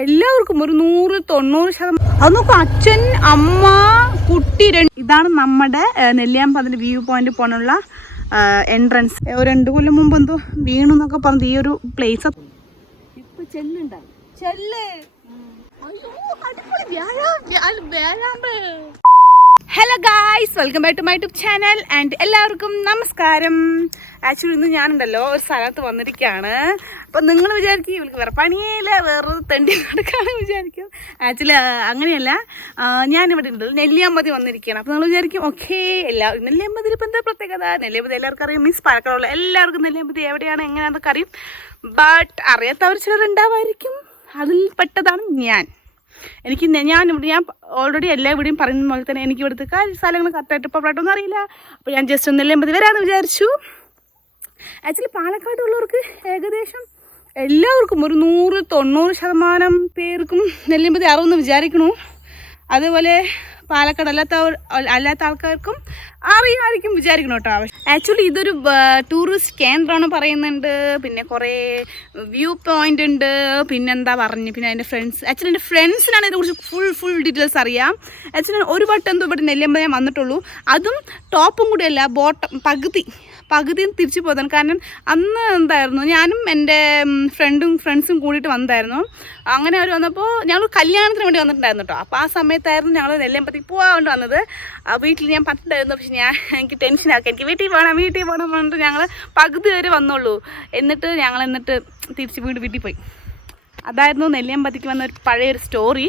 എല്ലാവർക്കും ഒരു 100-90%. അത് നോക്കും, അച്ഛൻ, അമ്മ, കുട്ടി. ഇതാണ് നമ്മുടെ നെല്ലിയാമ്പതിൻ്റെ വ്യൂ പോയിന്റ് പോകാനുള്ള എൻട്രൻസ്. 2 കൊല്ലം മുമ്പ് എന്തോ വീണു എന്നൊക്കെ പറഞ്ഞത് ഈ ഒരു പ്ലേസ്. ഇപ്പൊ ചെല്ലുണ്ടാവും. Hello guys, welcome back to my YouTube channel and എല്ലാവർക്കും നമസ്കാരം. ആക്ച്വലി ഇന്ന് ഞാനുണ്ടല്ലോ ഒരു സ്ഥലത്ത് വന്നിരിക്കുകയാണ്. അപ്പം നിങ്ങൾ വിചാരിക്കും ഇവർക്ക് വേറെ പണിയേയില്ല, വേറൊരു തെണ്ടി നടക്കാണെന്ന് വിചാരിക്കും. ആക്ച്വലി അങ്ങനെയല്ല, ഞാനിവിടെ ഉണ്ട് നെല്ലിയാമ്പതി വന്നിരിക്കുകയാണ്. അപ്പോൾ നിങ്ങൾ വിചാരിക്കും ഓക്കെ, നെല്ലിയാമ്പതിയിൽ ഇപ്പം എന്താ പ്രത്യേകത? നെല്ലിയാമ്പതി എല്ലാവർക്കും അറിയാം, മീൻസ് പാലക്കാടുള്ള എല്ലാവർക്കും നെല്ലിയാമ്പതി എവിടെയാണ് എങ്ങനെയാണെന്നൊക്കെ അറിയും. ബട്ട് അറിയാത്തവർ ചിലരുണ്ടാവായിരിക്കും. അതിൽ പെട്ടതാണ് ഞാൻ. ഞാൻ ഓൾറെഡി എല്ലാ വീടിയും പറയുന്ന പോലെ തന്നെ എനിക്ക് ഇവിടുത്തെ സ്ഥലങ്ങൾ കറക്റ്റായിട്ട് ഇപ്പോൾ പെട്ടെന്ന് അറിയില്ല. അപ്പോൾ ഞാൻ ജസ്റ്റ് ഒന്ന് നെല്ലിയാമ്പതി വരാമെന്ന് വിചാരിച്ചു. ആക്ച്വലി പാലക്കാടുള്ളവർക്ക് ഏകദേശം എല്ലാവർക്കും ഒരു 100-90% പേർക്കും നെല്ലിയാമ്പതി അറിവെന്ന് വിചാരിക്കണു. അതുപോലെ പാലക്കാട് അല്ലാത്ത ആൾക്കാർക്കും അറിയാമായിരിക്കും വിചാരിക്കണം കേട്ടോ. ആക്ച്വലി ഇതൊരു ടൂറിസ്റ്റ് കേന്ദ്രമാണ് പറയുന്നുണ്ട്. പിന്നെ കുറേ വ്യൂ പോയിന്റ് ഉണ്ട്. പിന്നെന്താ പറഞ്ഞു, പിന്നെ എൻ്റെ ആക്ച്വലി എൻ്റെ ഫ്രണ്ട്സിനാണ് ഇതിനെക്കുറിച്ച് ഫുൾ ഡീറ്റെയിൽസ് അറിയാം. ആക്ച്വലി ഒരു വട്ടം എന്തോ ഇവിടെ നെല്ലിയാമ്പതി ഞാൻ വന്നിട്ടുള്ളൂ. അതും ടോപ്പും കൂടിയല്ല, പകുതിയും തിരിച്ചു പോയതാണ്. കാരണം അന്ന് എന്തായിരുന്നു, ഞാനും എൻ്റെ ഫ്രണ്ട്സും കൂടിയിട്ട് വന്നതായിരുന്നു. അങ്ങനെ അവർ വന്നപ്പോൾ ഞങ്ങൾ കല്യാണത്തിന് വേണ്ടി വന്നിട്ടുണ്ടായിരുന്നു കേട്ടോ. അപ്പോൾ ആ സമയത്തായിരുന്നു ഞങ്ങൾ നെല്ലിയാമ്പതിക്ക് പോകാൻ വേണ്ടി വന്നത്. വീട്ടിൽ ഞാൻ പറഞ്ഞിട്ടുണ്ടായിരുന്നു, പക്ഷെ എനിക്ക് ടെൻഷനാക്കി, എനിക്ക് വീട്ടിൽ പോകണം പറഞ്ഞിട്ട് ഞങ്ങൾ പകുതി വരെ വന്നുള്ളൂ. എന്നിട്ട് തിരിച്ച് വീട്ടിൽ പോയി. അതായിരുന്നു നെല്ലിയാമ്പതിക്ക് വന്ന ഒരു പഴയൊരു സ്റ്റോറി.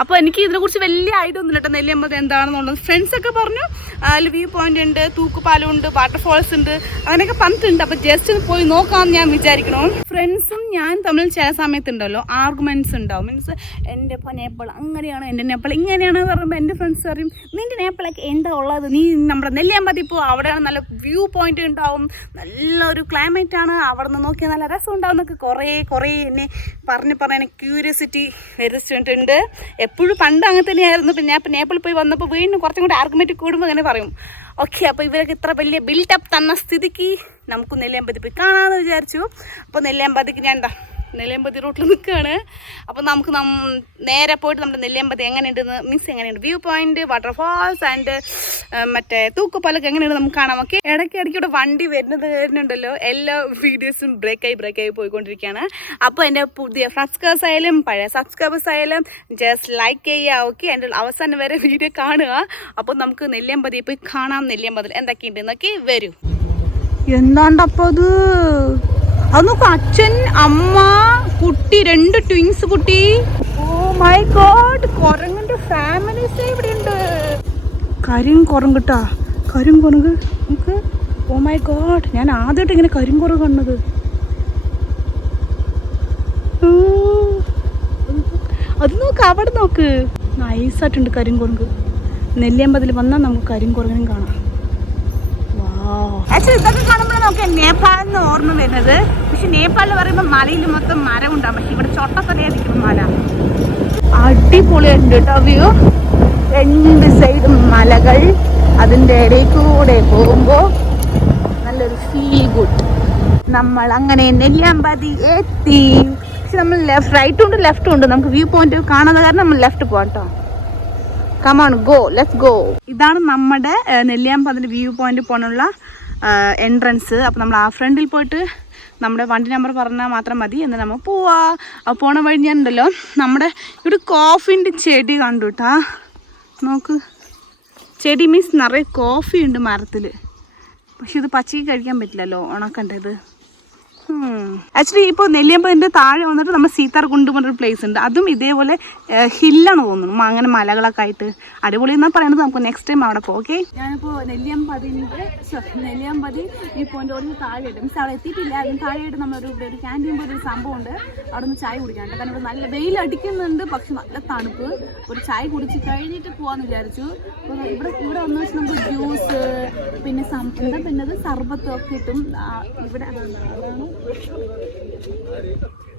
അപ്പോൾ എനിക്ക് ഇതിനെക്കുറിച്ച് വലിയ ഐഡിയ ഒന്നുമില്ല കേട്ടോ, നെല്ലിയാമ്പതി എന്താണെന്നുള്ളത്. ഫ്രണ്ട്സൊക്കെ പറഞ്ഞു അതിൽ വ്യൂ പോയിന്റ് ഉണ്ട്, തൂക്കുപാലം ഉണ്ട്, വാട്ടർഫോൾസ് ഉണ്ട്, അങ്ങനെയൊക്കെ പറഞ്ഞിട്ടുണ്ട്. അപ്പോൾ ജസ്റ്റ് ഒന്ന് പോയി നോക്കാമെന്ന് ഞാൻ വിചാരിക്കണം. ഫ്രണ്ട്സും ഞാൻ തമ്മിൽ ചില സമയത്തുണ്ടല്ലോ ആർഗ്യുമെൻറ്റ്സ് ഉണ്ടാവും. മീൻസ് എൻ്റെ ഇപ്പോൾ നേപ്പാൾ അങ്ങനെയാണ്, എൻ്റെ നേപ്പാൾ ഇങ്ങനെയാണ് പറയുമ്പോൾ എൻ്റെ ഫ്രണ്ട്സ് പറയും നിൻ്റെ നേപ്പാളൊക്കെ എന്താ ഉള്ളത്, നീ നമ്മുടെ നെല്ലിയാമ്പതി പോ, അവിടെയാണ് നല്ല വ്യൂ പോയിന്റ് ഉണ്ടാവും, നല്ലൊരു ക്ലൈമറ്റാണ്, അവിടെ നിന്ന് നോക്കിയാൽ നല്ല രസം ഉണ്ടാവും എന്നൊക്കെ കുറേ എന്നെ പറഞ്ഞ് എനിക്ക് ക്യൂരിയോസിറ്റി വരുത്തിയിട്ടുണ്ട്. എപ്പോഴും പണ്ട് അങ്ങനെ തന്നെയായിരുന്നു. പിന്നെ ഞാൻ ഇപ്പം നേപ്പാളിൽ പോയി വന്നപ്പോൾ വീണ്ടും കുറച്ചും കൂടി ആർഗ്യുമെൻറ്റ് കൂടുമ്പോൾ അങ്ങനെ പറയും. ഓക്കെ, അപ്പോൾ ഇവരൊക്കെ ഇത്ര വലിയ ബിൽഡപ്പ് തന്ന സ്ഥിതിക്ക് നമുക്ക് നെല്ലിയാമ്പതി പോയി കാണാമെന്ന് വിചാരിച്ചു. അപ്പോൾ നെല്ലിയാമ്പതിക്ക് ഞാൻ നെല്ലിയാമ്പതി റൂട്ടിൽ നിൽക്കുകയാണ്. അപ്പോൾ നമുക്ക് നേരെ പോയിട്ട് നമ്മുടെ നെല്ലിയാമ്പതി എങ്ങനെയുണ്ടെന്ന്, മീൻസ് എങ്ങനെയുണ്ട് വ്യൂ പോയിന്റ്, വാട്ടർഫാൾസ് ആൻഡ് മറ്റേ തൂക്കുപാലൊക്കെ എങ്ങനെയുണ്ട് നമുക്ക് കാണാം. ഓക്കെ, ഇടയ്ക്ക് ഇവിടെ വണ്ടി വരുന്നുണ്ടല്ലോ, എല്ലാ വീഡിയോസും ബ്രേക്കായി പോയിക്കൊണ്ടിരിക്കുകയാണ്. അപ്പോൾ എൻ്റെ പുതിയ സബ്സ്ക്രൈബേഴ്സ് ആയാലും പഴയ സബ്സ്ക്രൈബേഴ്സ് ആയാലും ജസ്റ്റ് ലൈക്ക് ചെയ്യുക. ഓക്കെ, എൻ്റെ അവസാനം വരെ വീഡിയോ കാണുക. അപ്പോൾ നമുക്ക് നെല്ലിയാമ്പതി പോയി കാണാം. നെല്ലിയാമ്പതിൽ എന്തൊക്കെയുണ്ടെന്നൊക്കെ വരും. എന്താണ്ടപ്പോൾ അത് നോക്കും, അച്ഛൻ, അമ്മ, കുട്ടി, 2 ട്വിൻസ് കുട്ടി. ഓ മൈ ഗോഡ്, കുരങ്ങന്റെ ഫാമിലീസ് ഇവിടെ ഉണ്ട്. കരിങ്കുരങ്ങ് നമുക്ക്. ഓ മൈ ഗോഡ്, ഞാൻ ആദ്യമായിട്ട് ഇങ്ങനെ കരിങ്കുരങ്ങ് കാണുന്നത്. അത് നോക്ക്, അവിടെ നോക്ക്, നൈസായിട്ടുണ്ട് കരിങ്കുരങ്ങ്. നെല്ലിയാമ്പതിൽ വന്നാൽ നമുക്ക് കരിങ്കുരങ്ങനും കാണാം. ആക്ച്വലി ഇതൊക്കെ കാണുമ്പോൾ നമുക്ക് നേപ്പാളിന്ന് ഓർമ്മ വരുന്നത്. പക്ഷെ നേപ്പാളിൽ പറയുമ്പോൾ മലയിൽ മൊത്തം മരം ഉണ്ടാകും, പക്ഷെ ഇവിടെ ചൊട്ടത്തലയായിരിക്കും മല. അടിപൊളിയുണ്ട് കേട്ടോ വ്യൂ. 2 സൈഡും മലകൾ, അതിൻ്റെ ഇടയിൽ കൂടെ പോകുമ്പോൾ നല്ലൊരു ഫീൽ ഗുഡ്. നമ്മൾ അങ്ങനെ നെല്ലിയാമ്പതി എത്തി. പക്ഷെ നമ്മൾ റൈറ്റും ഉണ്ട് ലെഫ്റ്റും ഉണ്ട്. നമുക്ക് വ്യൂ പോയിന്റ് കാണുന്ന കാരണം നമ്മൾ ലെഫ്റ്റ് പോകാം കേട്ടോ. Come on, go, let's go. ഇതാണ് നമ്മുടെ നെല്ലിയാമ്പതിൻ്റെ വ്യൂ പോയിന്റ് പോകാനുള്ള എൻട്രൻസ്. അപ്പോൾ നമ്മൾ ആ ഫ്രണ്ടിൽ പോയിട്ട് നമ്മുടെ വണ്ടി നമ്പർ പറഞ്ഞാൽ മാത്രം മതി, എന്ന് നമ്മൾ പോവാ. അപ്പോൾ പോണ വഴി ഞാനുണ്ടല്ലോ നമ്മുടെ ഇവിടെ കോഫിൻ്റെ ചെടി കണ്ടു കേട്ടാ. നോക്ക്, ചെടി മീൻസ് നിറയെ കോഫി ഉണ്ട് മരത്തിൽ. പക്ഷെ ഇത് പച്ചക്ക് കഴിക്കാൻ പറ്റില്ലല്ലോ, ഉണക്കണ്ടത്. ആക്ച്വലി ഇപ്പോൾ നെല്ലിയാമ്പതിൻ്റെ താഴെ വന്നിട്ട് നമ്മൾ സീതാർകുണ്ട് പറഞ്ഞൊരു പ്ലേസ് ഉണ്ട്. അതും ഇതേപോലെ ഹില്ലാണ് തോന്നുന്നു, അങ്ങനെ മലകളൊക്കെ ആയിട്ട് അടിപൊളി എന്നാണ് പറയുന്നത്. നമുക്ക് നെക്സ്റ്റ് ടൈം അവിടെ പോകും. ഓക്കെ, ഞാനിപ്പോൾ നെല്ലിയാമ്പതി ഈ പോയിന്റ് താഴെയായിട്ട് മീൻസ് അവിടെ എത്തിയിട്ടില്ല. അതിന് താഴെയായിട്ട് നമ്മളൊരു ക്യാൻറ്റീൻ പോലെ ഒരു സംഭവം ഉണ്ട്. അവിടെ നിന്ന് ചായ കുടിക്കാനുണ്ട്. കാരണം ഇവിടെ നല്ല വെയിൽ അടിക്കുന്നുണ്ട്, പക്ഷെ നല്ല തണുപ്പ്. ഒരു ചായ കുടിച്ച് കഴിഞ്ഞിട്ട് പോകാമെന്ന് വിചാരിച്ചു. അപ്പോൾ ഇവിടെ വന്നു വെച്ചാൽ നമുക്ക് ജ്യൂസ്, പിന്നെ സർബത്തും ഒക്കെ കിട്ടും ഇവിടെ. അതാണ്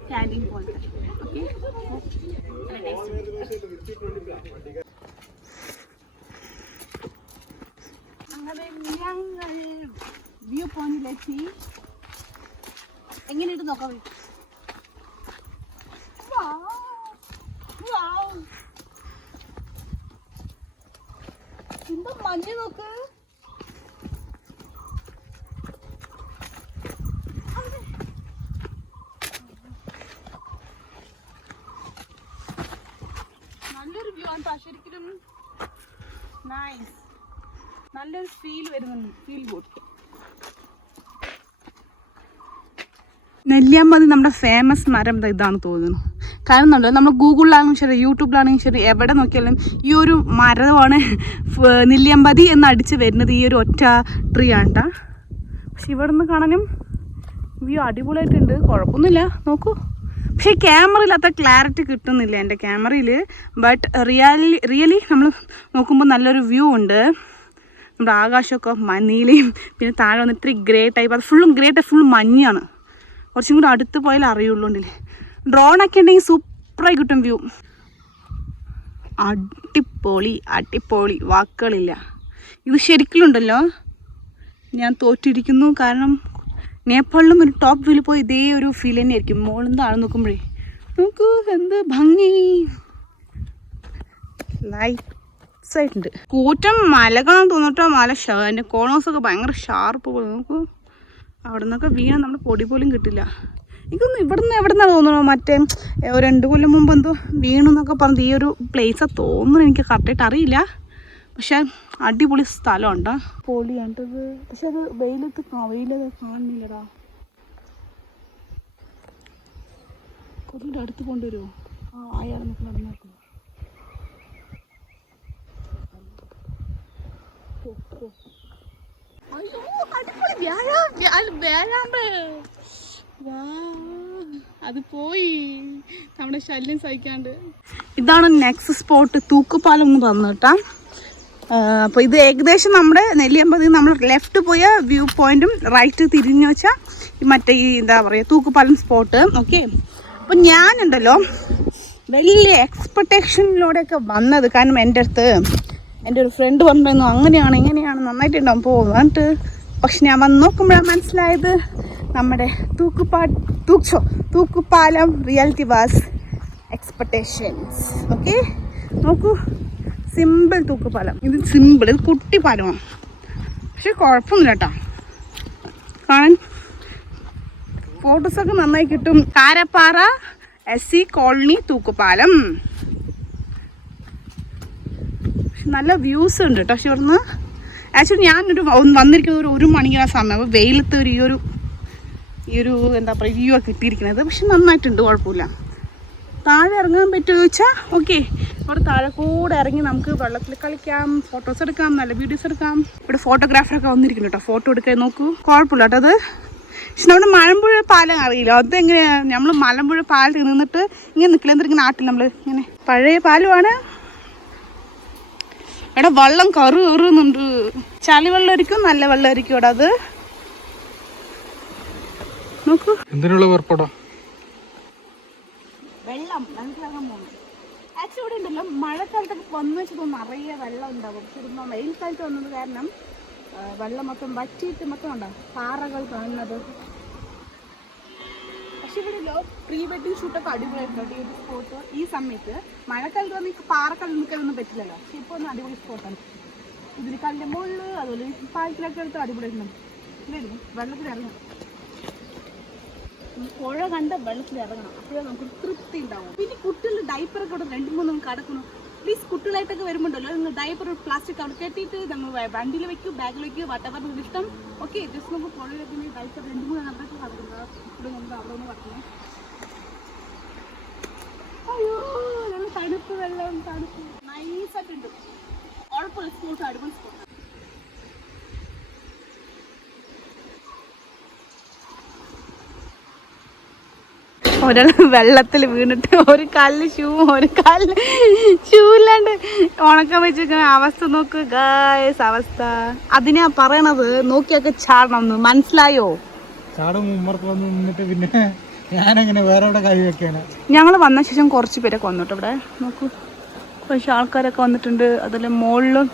ക്യാൻറ്റീൻ പോലത്തെ. ഓക്കെ, അങ്ങനെ ഞങ്ങൾ വ്യൂ പോയിന്റിലെത്തി. എങ്ങനെയുണ്ട് നോക്കാം. എന്താ മഞ്ഞ നോക്ക്. നല്ലൊരു വ്യൂ ആണ് ശരിക്കും. നൈസ്, നല്ലൊരു ഫീൽ വരുന്നുണ്ട്. Feel good. നെല്ലിയാമ്പതി നമ്മുടെ ഫേമസ് മരം ഇതാണെന്ന് തോന്നുന്നു. കാരണം എന്താ, നമ്മൾ ഗൂഗിളിലാണെങ്കിലും ശരി യൂട്യൂബിലാണെങ്കിലും ശരി എവിടെ നോക്കിയാലും ഈ ഒരു മരമാണ് നെല്ലിയാമ്പതി എന്ന് അടിച്ച് വരുന്നത്. ഈ ഒരു ഒറ്റ ട്രീ ആണ് കേട്ടോ. പക്ഷെ ഇവിടെ നിന്ന് കാണാനും വ്യൂ അടിപൊളിയായിട്ടുണ്ട്, കുഴപ്പമൊന്നുമില്ല. നോക്കൂ. പക്ഷേ ക്യാമറയിൽ അത്ര ക്ലാരിറ്റി കിട്ടുന്നില്ല എൻ്റെ ക്യാമറയിൽ. ബട്ട് റിയലി നമ്മൾ നോക്കുമ്പോൾ നല്ലൊരു വ്യൂ ഉണ്ട്. നമ്മുടെ ആകാശമൊക്കെ നീലയും പിന്നെ താഴെ വന്ന് ഇത്തിരി ഗ്രേ ടൈപ്പ്. അത് ഫുള്ളും ഗ്രേ ടൈപ്പ്, ഫുൾ മഞ്ഞാണ്. കുറച്ചും കൂടി അടുത്ത് പോയാലേ അറിയുള്ളൂണ്ടല്ലേ. ഡ്രോണൊക്കെ ഉണ്ടെങ്കിൽ സൂപ്പറായി കിട്ടും വ്യൂ. അടിപൊളി അടിപൊളി, വാക്കുകളില്ല. ഇത് ശരിക്കുണ്ടല്ലോ ഞാൻ തോറ്റിരിക്കുന്നു. കാരണം നേപ്പാളിലും ഒരു ടോപ്പ് വ്യൂവിൽ പോയി ഇതേ ഒരു ഫീൽ തന്നെ ആയിരിക്കും. മുകളിൽ നിന്ന് ആൾ നോക്കുമ്പോഴേ നോക്കൂ എന്ത് ഭംഗി. ലൈറ്റ്സ് ആയിട്ടുണ്ട്. കൂറ്റം മലകളാണെന്ന് തോന്നിട്ടോ. മല എൻ്റെ കോണോസൊക്കെ ഭയങ്കര ഷാർപ്പ് പോലെ. നോക്കൂ, അവിടെ നിന്നൊക്കെ വീണാൽ നമ്മുടെ പൊടി പോലും കിട്ടില്ല. എനിക്കൊന്നും ഇവിടുന്ന് എവിടുന്നാണ് തോന്നുന്നു. മറ്റേ 2 കൊല്ലം മുമ്പ് എന്തോ വീണു എന്നൊക്കെ പറഞ്ഞത് ഈ ഒരു പ്ലേസാണ് തോന്നുന്നു. എനിക്ക് കറക്റ്റായിട്ട് അറിയില്ല. പക്ഷെ അടിപൊളി സ്ഥലമുണ്ട്. പൊളിയാണ്ടത്. പക്ഷെ അത് വെയിലത്ത് കാണുന്നില്ലടാ. കുറച്ചുകൂടെ അടുത്ത് കൊണ്ടുവരുമോ? അയാൾ നടന്നു. അയ്യോ അടിപൊളി വ്യായാമം. അത് പോയി നമ്മുടെ ശല്യം സഹിക്കാണ്ട്. ഇതാണ് നെക്സ്റ്റ് സ്പോട്ട്, തൂക്കുപാലം എന്ന് പറഞ്ഞു കേട്ടാ. അപ്പോൾ ഇത് ഏകദേശം നമ്മുടെ നെല്ലിയാമ്പതി നമ്മൾ ലെഫ്റ്റ് പോയ വ്യൂ പോയിന്റും റൈറ്റ് തിരിഞ്ഞു വെച്ചാൽ മറ്റേ ഈ എന്താ പറയുക തൂക്കുപാലം സ്പോട്ട്. ഓക്കെ, അപ്പം ഞാനുണ്ടല്ലോ വലിയ എക്സ്പെക്ടേഷനിലൂടെയൊക്കെ വന്നത്. കാരണം എൻ്റെ അടുത്ത് എൻ്റെ ഒരു ഫ്രണ്ട് പറഞ്ഞിരുന്നു അങ്ങനെയാണ് ഇങ്ങനെയാണ് നന്നായിട്ടുണ്ടാവും പോകുന്നിട്ട്. പക്ഷെ ഞാൻ വന്ന് നോക്കുമ്പോഴാണ് മനസ്സിലായത് നമ്മുടെ തൂക്കുപാലം റിയാലിറ്റി വാസ് എക്സ്പെക്ടേഷൻസ്. ഓക്കെ, നോക്കൂ, സിമ്പിൾ തൂക്കുപാലം. ഇത് സിമ്പിൾ, ഇത് കുട്ടി പാലമാണ്. പക്ഷെ കുഴപ്പമൊന്നുമില്ല കേട്ടോ, കാണാൻ ഫോട്ടോസൊക്കെ നന്നായി കിട്ടും. കാരപ്പാറ SC കോളനി തൂക്കുപാലം. നല്ല വ്യൂസ് ഉണ്ട് കേട്ടോ. പക്ഷെ ഇവിടുന്ന് ആക്ച്വലി ഞാനൊരു വന്നിരിക്കുന്നത് 1 മണിക്കാണ് സമയം. അപ്പോൾ വെയിലത്ത് ഈ ഒരു എന്താ പറയുക വ്യൂ ഒക്കെ കിട്ടിയിരിക്കുന്നത്. പക്ഷെ നന്നായിട്ടുണ്ട്, കുഴപ്പമില്ല. താഴെ ഇറങ്ങാൻ പറ്റുമോ ചോദിച്ചാൽ ഓക്കെ, അവിടെ താഴെ കൂടെ ഇറങ്ങി നമുക്ക് വെള്ളത്തിൽ കളിക്കാം, ഫോട്ടോസ് എടുക്കാം, നല്ല വീഡിയോസ് എടുക്കാം. ഇവിടെ ഫോട്ടോഗ്രാഫറൊക്കെ വന്നിരിക്കുന്നു കേട്ടോ, ഫോട്ടോ എടുക്കാൻ. നോക്കൂ, കുഴപ്പമില്ല കേട്ടോ അത്. പക്ഷെ നമ്മുടെ മലമ്പുഴ പാലം അറിയില്ല അതെങ്ങനെയാണ്. നമ്മൾ മലമ്പുഴ പാലത്തിൽ നിന്നിട്ട് ഇങ്ങനെ നിൽക്കില്ല, എന്തിങ്ങനെ നാട്ടിൽ നമ്മൾ ഇങ്ങനെ പഴയ പാലമാണ്. ഇവിടെ വെള്ളം കയറുന്നുണ്ട്. ചളി വെള്ളമായിരിക്കും, നല്ല വെള്ളമായിരിക്കും ഇവിടെ. അത് നോക്കൂ, എന്തിനുള്ള ഏർപ്പാടാ വെള്ളം മനസ്സിലാക്കാൻ പോകുന്നു. ആക്ച്വലി ഇവിടെ ഉണ്ടല്ലോ മഴക്കാലത്തൊക്കെ വന്നു വെച്ചത് നിറയെ വെള്ളം ഉണ്ടാവും. പക്ഷെ ഇതൊന്നും വെയിൽക്കാലത്ത് വന്നത് കാരണം വെള്ളം മൊത്തം വറ്റിയിട്ട് മൊത്തം ഉണ്ടാവും പാറകൾ കാണുന്നത്. പക്ഷെ ഇവിടെ പ്രീ വെഡിങ് ഷൂട്ടൊക്കെ അടിപൊളിയായിട്ടുണ്ട് ഈ ഒരു സ്പോട്ട്. ഈ സമയത്ത് മഴക്കാലത്ത് വന്ന് പാറക്കല്ല് നിൽക്കാനൊന്നും പറ്റില്ലല്ലോ. പക്ഷെ ഇപ്പോൾ ഒന്ന് അടിപൊളി സ്പോട്ടാണ്. ഇതിരിക്കാലിൻ്റെ മുകളിൽ അതുപോലെ പാലത്തിലൊക്കെ എടുത്ത് അടിപൊളിയായിട്ടുണ്ട്. ഇല്ലായിരുന്നു വെള്ളത്തിൽ ഇറങ്ങണം, പുഴ കണ്ട വെള്ളത്തിൽ ഇറങ്ങണം, അപ്പോഴേ നമുക്ക് തൃപ്തി ഉണ്ടാവും. പിന്നെ കുട്ടികളുടെ ഡൈപ്പറൊക്കെ ഇവിടെ 2-3 കിടക്കണം. പ്ലീസ്, കുട്ടികളായിട്ടൊക്കെ വരുമ്പോണ്ടല്ലോ നിങ്ങൾ ഡൈപ്പർ പ്ലാസ്റ്റിക് അവിടെ കെട്ടിയിട്ട് നമ്മൾ വണ്ടിയിൽ വെക്കും, ബാഗിൽ വെക്കും, വട്ടവർ ഇഷ്ടം. ഓക്കെ, ജസ്റ്റ് നമുക്ക് പുഴയിൽ വെക്കുന്ന ഡൈപ്പർ 2-3 നടന്നൊക്കെ കിടക്കുന്നത്. ഇവിടെ നമുക്ക് അവിടെ ഒന്ന് പറഞ്ഞു. അയ്യോ, ഞങ്ങൾ തണുപ്പ് വെള്ളം തണുപ്പ് നൈസായിട്ടുണ്ട്. കുഴപ്പമില്ല, സ്പോട്ട് അടിപൊളി സ്പോട്ട്. ഒരാൾ വെള്ളത്തിൽ വീണിട്ട് ഒരു കാലിൽ ഷൂ ഇല്ലാണ്ട് ഉണക്കം വെച്ചിരിക്കുന്ന അവസ്ഥ നോക്ക് ഗായ്സ്, അവസ്ഥ. അതിനാ പറയണത് നോക്കിയൊക്കെ ചാടണം എന്ന്. മനസ്സിലായോ? ഞങ്ങൾ വന്ന ശേഷം കുറച്ച് പേരൊക്കെ വന്നിട്ട് ഇവിടെ നോക്കൂ, കുറച്ച് ആൾക്കാരൊക്കെ വന്നിട്ടുണ്ട്. അതുപോലെ മുകളിലും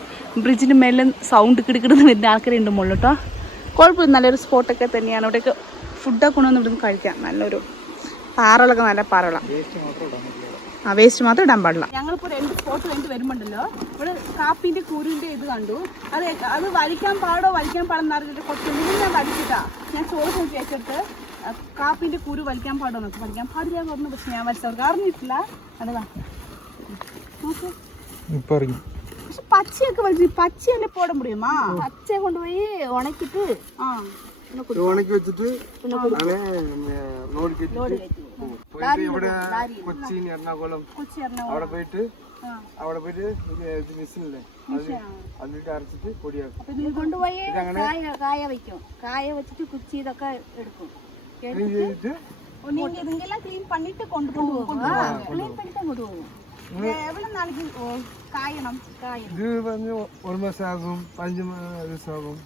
ബ്രിഡ്ജിന് മേലും സൗണ്ട് കിടക്കിടുന്ന് വരുന്ന ആൾക്കാരുണ്ട് മുകളിൽ കേട്ടോ. കുഴപ്പമില്ല, നല്ലൊരു സ്പോട്ടൊക്കെ തന്നെയാണ്. ഇവിടെയൊക്കെ ഫുഡൊക്കെ കൊണ്ടുവന്ന് ഇവിടുന്ന് കഴിക്കാം. നല്ലൊരു പാറകളൊക്കെ നല്ല പാറകളാണ്. വേസ്റ്റ് മാത്രം ഇടാൻ പാടില്ല. ഞങ്ങളിപ്പോൾ 2 സ്പോട്ട് കഴിഞ്ഞ് വരുമ്പോണ്ടല്ലോ ഇവിടെ കാപ്പിൻ്റെ കുരുവിൻ്റെ ഇത് കണ്ടു. അത് വലിക്കാൻ പാടെന്ന് അറിഞ്ഞിട്ട് കുറച്ചെങ്കിലും ഞാൻ വലിച്ചിട്ടാ. ഞാൻ ചോറ് നോക്കി വെച്ചിട്ട് കാപ്പിൻ്റെ കുരു വലിക്കാൻ പാടോ നോക്കി വലിക്കാൻ പാടില്ല പറഞ്ഞു. പക്ഷെ ഞാൻ വലിച്ചവർക്ക് അറിഞ്ഞിട്ടില്ല. അതാ പക്ഷെ പച്ചയൊക്കെ വലിച്ചു. പച്ചയല്ലേ പോട മുടിയുമാ? പച്ച കൊണ്ടുപോയി ഉണക്കിട്ട് ഉണക്കി വെച്ചിട്ട് കൊച്ചി എറണാകുളം അവിടെ പോയിട്ട് മിഷനില്ലേ അതിലിട്ട് അരച്ചിട്ട് പൊടിയാക്കും. കൊണ്ടുപോയി കായ വെക്കും. കായ വെച്ചിട്ട് കുച്ചി ഇതൊക്കെ എടുക്കും. ക്ലീൻ പണിട്ട് കൊണ്ടുപോകും. ഇത് പറഞ്ഞ് 1 മാസം ആകും, 5 ദിവസം ആകും.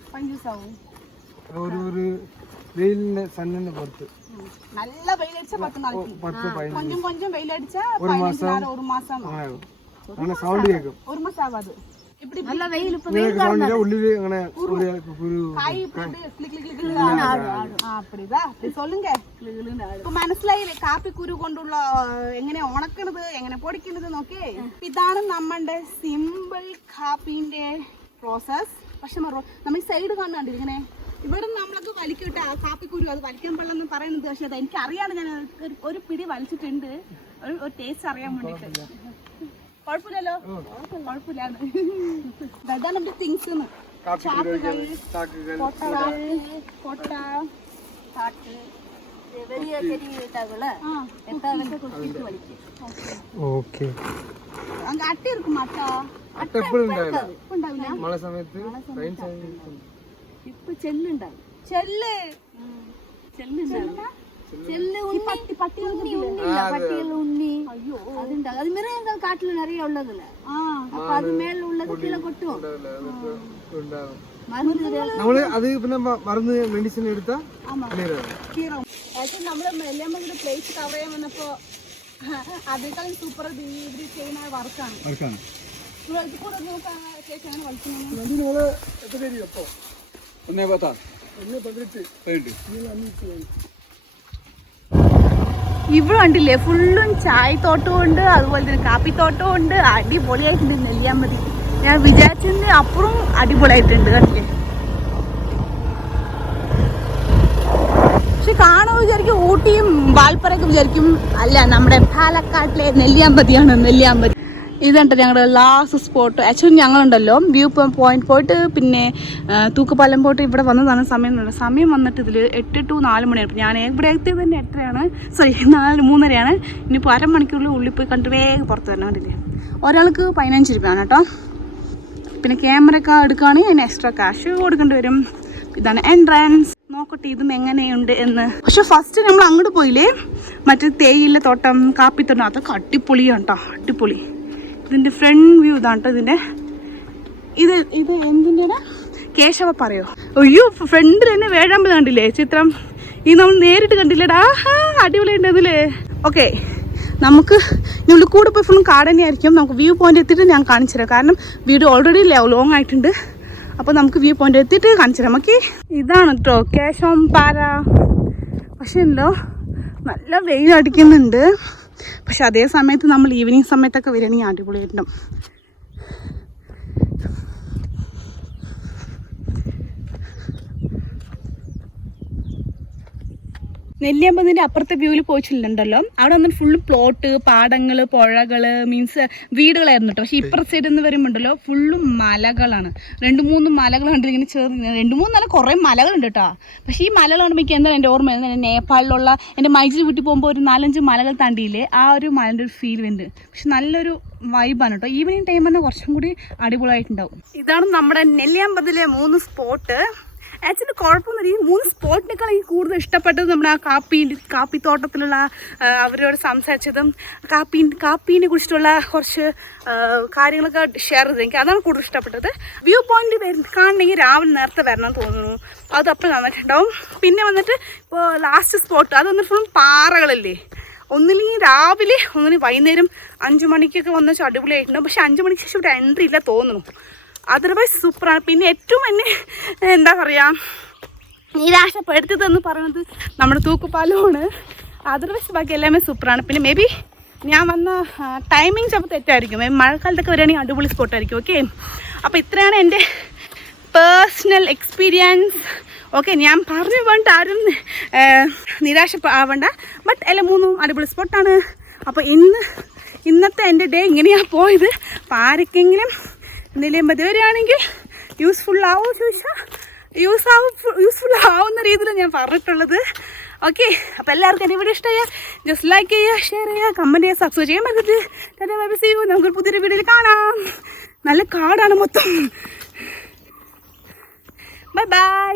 ഒരു വെയിലിന്റെ സണ്ണിന്റെ പുറത്ത് നല്ല വെയിലടിച്ചാൽ 10 വെയിലടിച്ചാൽ 1 മാസം അങ്ങനെ സൗണ്ട് കേൾക്കും. 1 മാസം ആവാത്. നല്ല വെയിൽ ഉള്ളില് അങ്ങനെ മനസ്സിലായില്ലേ കാപ്പിക്കുരു കൊണ്ടുള്ള എങ്ങനെ ഉണക്കണത് എങ്ങനെ പൊടിക്കണത് നോക്കേ. ഇതാണ് നമ്മളുടെ സിമ്പിൾ കാപ്പിന്റെ പ്രോസസ്. പക്ഷെ നമ്മൾ സൈഡ് കാണാണ്ട് ഇങ്ങനെ ഇവിടെ നമ്മളൊക്കെ വലിക്കട്ടെ കാപ്പിക്കുരു അത് വലിക്കാൻ പാടില്ലെന്ന് പറയുന്നത്. പക്ഷെ അത് എനിക്ക് അറിയാണ്ട് ഞാൻ ഒരു പിടി വലിച്ചിട്ടുണ്ട് ഒരു ടേസ്റ്റ് അറിയാൻ വേണ്ടിട്ട്. കുഴപ്പമില്ലല്ലോ, കുഴപ്പമില്ലാന്ന്. ഇതാണ് നമ്മുടെ തിങ്സ്. അട്ടി ഇരിക്കും മഴ സമയത്ത് ഇപ്പൊ ചെല്ലുണ്ടാവും. ഉണ്ണി അതുണ്ടാവും. അത് മൃഗങ്ങൾ കാട്ടിൽ നിറയെ ഉള്ളതല്ല. അപ്പൊ അത് മേളിൽ ഉള്ളത് കീഴെ കൊട്ടും. നമ്മള് അത് പിന്നെ മറന്ന് മെഡിസിൻ എടുത്താൽ നമ്മള് നെല്ലിയാമ്പതിന്റെ പ്ലേസ് കവർ ചെയ്യാൻ വന്നപ്പോ അതിനേക്കാളും സൂപ്പർ ഇവര് ചെയ്യുന്ന വർക്കാണ്. ഇവിടെ കണ്ടില്ലേ ഫുള്ളും ചായത്തോട്ടവും ഉണ്ട്, അതുപോലെ തന്നെ കാപ്പിത്തോട്ടവും ഉണ്ട്. അടിപൊളിയായിട്ടുണ്ട് നെല്ലിയാമ്പതി. ഞാൻ വിചാരിച്ചതിന്റെ അപ്പുറം അടിപൊളിയായിട്ടുണ്ട് കണ്ടില്ലേ. പക്ഷെ കാണുമ്പോൾ വിചാരിക്കും ഊട്ടിയും വാൽപ്പറയൊക്കെ വിചാരിക്കും. അല്ല, നമ്മുടെ പാലക്കാട്ടിലെ നെല്ലിയാമ്പതിയാണ് നെല്ലിയാമ്പതി. ഇതുണ്ട് ഞങ്ങളുടെ ലാസ്റ്റ് സ്പോട്ട്. ആക്ച്വലി ഞങ്ങളുണ്ടല്ലോ വ്യൂ പോയിന്റ് പോയിട്ട് പിന്നെ തൂക്കുപാലം പോയിട്ട് ഇവിടെ വന്നതാണ്. സമയം വന്നിട്ട് ഇതിൽ 8 to 4 മണിയാണ്. ഞാൻ ഇവിടെ എത്തിയത് തന്നെ 3:30. ഇനിയിപ്പോൾ അരമണിക്കൂറിൽ ഉള്ളിൽ പോയി കണ്ടിട്ട് വേഗം പുറത്ത് വരണം. കണ്ടില്ലേ, ഒരാൾക്ക് 15 രൂപയാണ് കേട്ടോ. പിന്നെ ക്യാമറ ഒക്കെ എടുക്കുകയാണെങ്കിൽ അതിന് എക്സ്ട്രാ ക്യാഷ് കൊടുക്കേണ്ടി വരും. ഇതാണ് എൻട്രൻസ്. നോക്കട്ടെ ഇതും എങ്ങനെയുണ്ട് എന്ന്. പക്ഷെ ഫസ്റ്റ് നമ്മൾ അങ്ങോട്ട് പോയില്ലേ, മറ്റേ തേയില തോട്ടം കാപ്പിത്തോട്ടം, അതൊക്കെ അടിപൊളിയാണ് കേട്ടോ, അടിപൊളി. ഇതിൻ്റെ ഫ്രണ്ട് വ്യൂ ഇതാണ് കേട്ടോ. ഇതിൻ്റെ ഇത് എന്തിൻ്റെ കേശവ പറയോ? അയ്യോ, ഫ്രണ്ടിൽ തന്നെ വേഴാമ്പത് കണ്ടില്ലേ ചിത്രം. ഈ നമ്മൾ നേരിട്ട് കണ്ടില്ലേടാ, അടിപൊളിയുണ്ടതില്ലേ. ഓക്കെ, നമുക്ക് ഉള്ളിൽ കൂടെ പോയി ഫുള്ളും കാട് തന്നെയായിരിക്കും. നമുക്ക് വ്യൂ പോയിന്റ് എത്തിയിട്ട് ഞാൻ കാണിച്ചു തരാം. കാരണം വീഡിയോ ഓൾറെഡി ലോങ് ആയിട്ടുണ്ട്. അപ്പോൾ നമുക്ക് വ്യൂ പോയിന്റ് എത്തിയിട്ട് കാണിച്ചു തരാം. ഓക്കെ, ഇതാണ് കേട്ടോ കേശവം പാറ. പക്ഷെ ഉണ്ടോ നല്ല വെയിലടിക്കുന്നുണ്ട്. പക്ഷെ അതേ സമയത്ത് നമ്മൾ ഈവനിങ് സമയത്തൊക്കെ വരികയാണെങ്കിൽ അടിപൊളിയായിട്ടുണ്ടാവും. നെല്ലിയാമ്പതിൻ്റെ അപ്പുറത്തെ വ്യൂവിൽ പോയിട്ടുണ്ടല്ലോ, അവിടെ വന്നിട്ട് ഫുള്ള് പ്ലോട്ട്, പാടങ്ങൾ, പുഴകൾ, മീൻസ് വീടുകളായിരുന്നു കേട്ടോ. പക്ഷേ ഇപ്പുറത്തെ സൈഡിൽ നിന്ന് വരുമ്പോണ്ടല്ലോ ഫുള്ളും മലകളാണ്. 2-3 മലകൾ കണ്ടില്ല ഇങ്ങനെ ചേർന്ന്. 2-3 നല്ല കുറേ മലകളുണ്ട് കേട്ടോ. പക്ഷേ ഈ മലകൾ കാണുമ്പോൾ എനിക്ക് എന്താണ് എൻ്റെ ഓർമ്മ വരുന്നത്, നേപ്പാളിലുള്ള എൻ്റെ മൈസൂർ വീട്ടിൽ പോകുമ്പോൾ ഒരു 4-5 മലകൾ താണ്ടിയില്ലേ, ആ ഒരു മലൻ്റെ ഒരു ഫീൽ വരുന്നുണ്ട്. പക്ഷെ നല്ലൊരു വൈബാണ് കേട്ടോ. ഈവനിങ് ടൈം തന്നെ കുറച്ചും കൂടി അടിപൊളിയായിട്ടുണ്ടാവും. ഇതാണ് നമ്മുടെ നെല്ലിയാമ്പതിലെ 3 സ്പോട്ട്. ആക്ച്വലി കുഴപ്പമൊന്നുമില്ല. ഈ 3 സ്പോട്ടിനേക്കാൾ എനിക്ക് കൂടുതൽ ഇഷ്ടപ്പെട്ടത് നമ്മുടെ ആ കാപ്പിത്തോട്ടത്തിലുള്ള അവരോട് സംസാരിച്ചതും കാപ്പീനെ കുറിച്ചിട്ടുള്ള കുറച്ച് കാര്യങ്ങളൊക്കെ ഷെയർ ചെയ്തത്. എനിക്ക് അതാണ് കൂടുതൽ ഇഷ്ടപ്പെട്ടത്. വ്യൂ പോയിന്റ് കാണണമെങ്കിൽ രാവിലെ നേരത്തെ വരണം തോന്നുന്നു, അതപ്പോൾ നന്നായിട്ടുണ്ടാവും. പിന്നെ വന്നിട്ട് ഇപ്പോൾ ലാസ്റ്റ് സ്പോട്ട് അത് വന്നിട്ട് ഫുള്ളും പാറകളല്ലേ. ഒന്നില്ലെങ്കിൽ രാവിലെ ഒന്നില്ലെങ്കിൽ വൈകുന്നേരം 5 മണിക്കൊക്കെ വന്നു വെച്ചാൽ അടിപൊളിയായിട്ടുണ്ടാവും. പക്ഷെ 5 മണിക്ക് ശേഷം ഇവിടെ എൻട്രി ഇല്ല തോന്നുന്നു. അതർവൈസ് സൂപ്പറാണ്. പിന്നെ ഏറ്റവും എന്നെ എന്താ പറയുക നിരാശപ്പെടുത്തിയതെന്ന് പറയുന്നത് നമ്മുടെ തൂക്കുപാലമാണ്. അതർവൈസ് ബാക്കി എല്ലാമേ സൂപ്പറാണ്. പിന്നെ മേ ബി ഞാൻ വന്ന ടൈമിങ് ചിലപ്പോൾ തെറ്റായിരിക്കും. മഴക്കാലത്തൊക്കെ വരികയാണെങ്കിൽ അടിപൊളി സ്പോട്ടായിരിക്കും. ഓക്കെ, അപ്പോൾ ഇത്രയാണ് എൻ്റെ പേഴ്സണൽ എക്സ്പീരിയൻസ്. ഓക്കെ, ഞാൻ പറഞ്ഞു വേണ്ട ആരും നിരാശ ആവണ്ട. ബട്ട് എല്ലാം 3 അടിപൊളി സ്പോട്ടാണ്. അപ്പോൾ ഇന്നത്തെ എൻ്റെ ഡേ ഇങ്ങനെയാണ് പോയത്. അപ്പോൾ ആർക്കെങ്കിലും എന്തെങ്കിലും മതി വരികയാണെങ്കിൽ യൂസ്ഫുൾ ആവുന്ന രീതിയിൽ ഞാൻ പറഞ്ഞിട്ടുള്ളത്. ഓക്കെ, അപ്പോൾ എല്ലാവർക്കും എൻ്റെ വീഡിയോ ഇഷ്ടമായ ജസ്റ്റ് ലൈക്ക് ചെയ്യുക, ഷെയർ ചെയ്യുക, കമൻറ്റ് ചെയ്യുക, സബ്സ്ക്രൈബ് ചെയ്യാൻ മറക്കരുത്. നമുക്കൊരു പുതിയൊരു വീഡിയോയിൽ കാണാം. നല്ല കാടാണ് മൊത്തം. Bye bye.